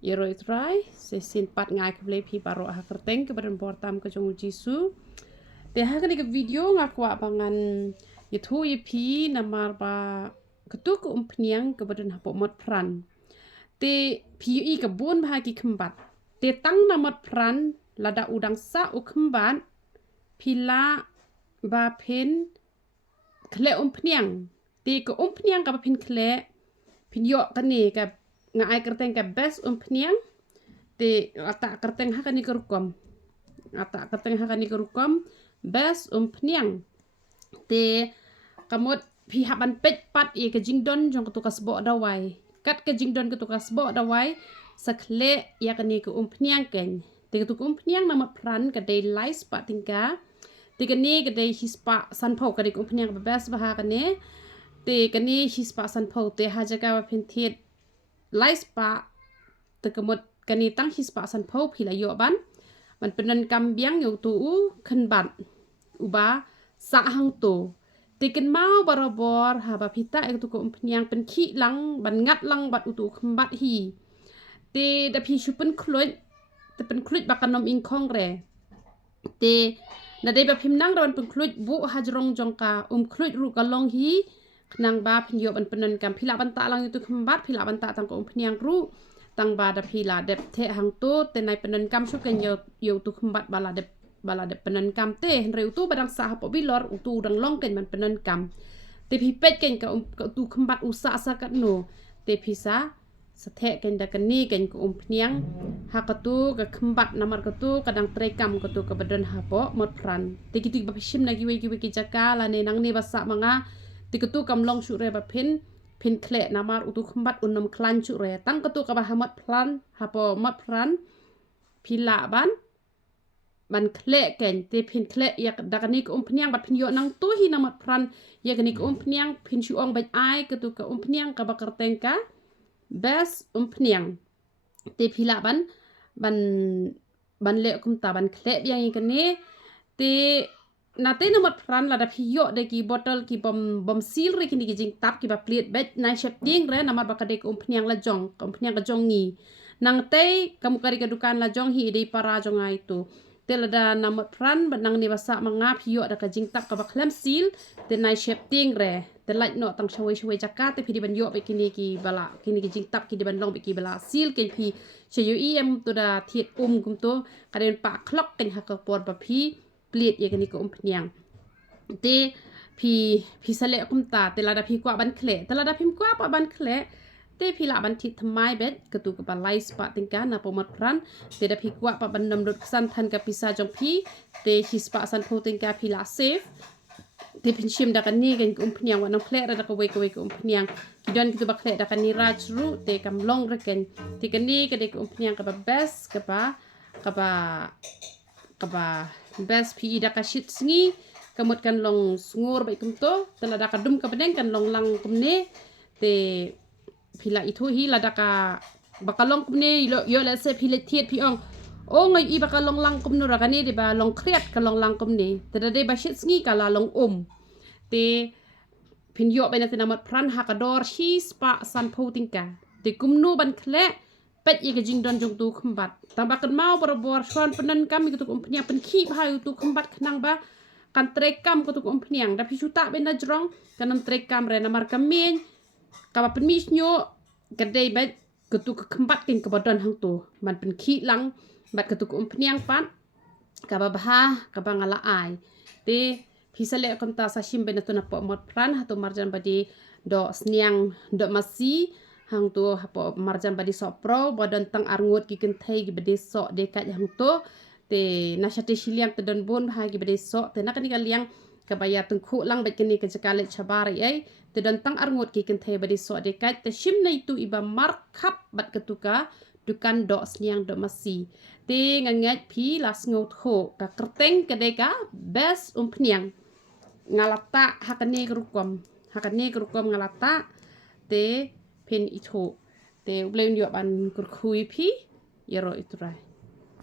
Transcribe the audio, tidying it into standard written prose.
Iro itrai sesin pat ngai ke beli pi paro ha kerteng ke badan portam ke jong jisu. Te ha ke video ngakwa pangan itu pi namar ba ketu ke umpniang ke badan hapok mot pran. Te pi i kebun bahagi kembat. Te tang namot pran lada udang sa u kembat pila ba pen kle umpniang. Te ke umpniang ka ba pen kle pin yok kani ka ngai kerteng ka best umpniang te ata kerteng ha kani kerukom ata kerteng ha kani kerukom best umpniang te kamot pi haban pet pat ye ke jingdon jong ketukas bo dawai kat ke jingdon ketukas bo dawai sakle ya kani ke umpniang ken te ketuk umpniang nama pran ke dei lais pat tingka te kani ke dei hispa sanpau ke dei umpniang best bah kani te kani hispa sanpau te ha jaga pintiet lais pa te kemut kani tang hispa sanpau pila yo ban man penen kambiang yo tu u kenban uba sa hang tu tiken mau barobor ha ba pita ek tu ko umpniang pen ki lang ban ngat lang bat utu kembat hi te da pi supen kluit te pen kluit bakanom in kong re te na dei ba phim nang ron pen kluit bu hajrong jongka kluit ru kalong hi nang ba pin yo ban penen kam pila ban ta lang itu kembat pila ban ta tang ko umpniang ru tang ba da pila dep the hang tu te nai penen kam su ken yo tu kembat bala dep penen kam te re tu badang sa po bilor utu dang long ken man penen kam te pi pet ken ka tu kembat usa sa kat no te pisa sethe ken da kani ken ko umpniang hakatu ka kembat namar katu kadang trekam katu ka badan hapo mot pran te kitu ba pishim na giwe ki jaka la ne nang ne basa manga te ketu kam long su re ba pin kle namar utu kembat unom klan su re tang ketu ka ba hamat plan hapo mot pran pila ban kle ken te pin kle ya dakani ko umpniang bat pin yo nang tu hi namat pran ya kani ko umpniang pin su ong bat ai ketu ka umpniang ka bakar tengka best umpniang te pila ban le kum ta ban kle yang ikane te nate namat pran la da pi yo de ki botol ki bom seal re kini ki jing tap ki ba plate bet nai shep ding re namat bakade ko umpniang la jong ko umpniang ka jong ngi nang te kamu kari ka dukan la jong hi de para jong ai tu telada namat pran benang ni basa mangap yo ada ka jingtap ka baklem seal te nai shep ting re te light no tang shawai jaka te phi ban yo be kini ki bala kini ki jingtap ki ban long be ki bala seal ken phi chayu em to da thiet kum to karen pa clock ken ha ka por ba phi plate ye kini ko pniang te phi sale kum ta te lada phi kwa ban khle te lada phim kwa pa ban khle te pila ban thit thamai bet ketu ka balai spa tingka na pomat pran te da phi kwa pa ban nam dot san than ka pisa jong phi te hispa san pho tingka pila safe te pin shim da kan ni gen pniang wa nam khle da ka we pniang kidon kitu ba khle da kan ni raj ru te kam long reken te kan ni ka de pniang ka ba best ka ba best phi da ka shit sngi kamut kan long sngur ba kum to te la da ka dum ka beneng kan long lang kum ne te pila itu hi ladaka bakalong kumne yo la se pila thiet pi ong o ngai i bakalong lang kumno ra kani de ba long kriat ka long lang kumne te de ba shit sngi ka la long te pin yo bena te namat pran hakador hi spa san pho tingka te kumno ban khle pet ye ka jing don jong tu khumbat tamba kan mau bor shwan penan kam ki tu umpniang pen khi ba yu tu khumbat khnang ba kan trekam ko tu umpniang da pi suta bena jrong kanam trekam re namar kamin kaba penmis nyo kadai bat ketu ke kembat kin kebodon hang tu man pen ki lang bat ketu ke umpniang pat kaba bah kaba ngala ai te pisale kon ta sa shim bena tu na po mot pran hatu marjan badi do sniang do masi hang tu hapo marjan badi so pro bodon tang arngot ki ken thai gi badi so de kat hang tu te na shate shiliang te don bon bah gi badi so te na kan liang kabaya tengku lang bet kini ke jakale chabari ai te don tang arngot ki ken thai badi so de kat te shim na itu iba markap bat ketuka dukan do sniang do masi te ngangat pi las ngot ho ka kerteng kedeka best umpniang ngalata hakane kerukom ngalata te pen itu te ublem yo ban kurkhui pi yero iturai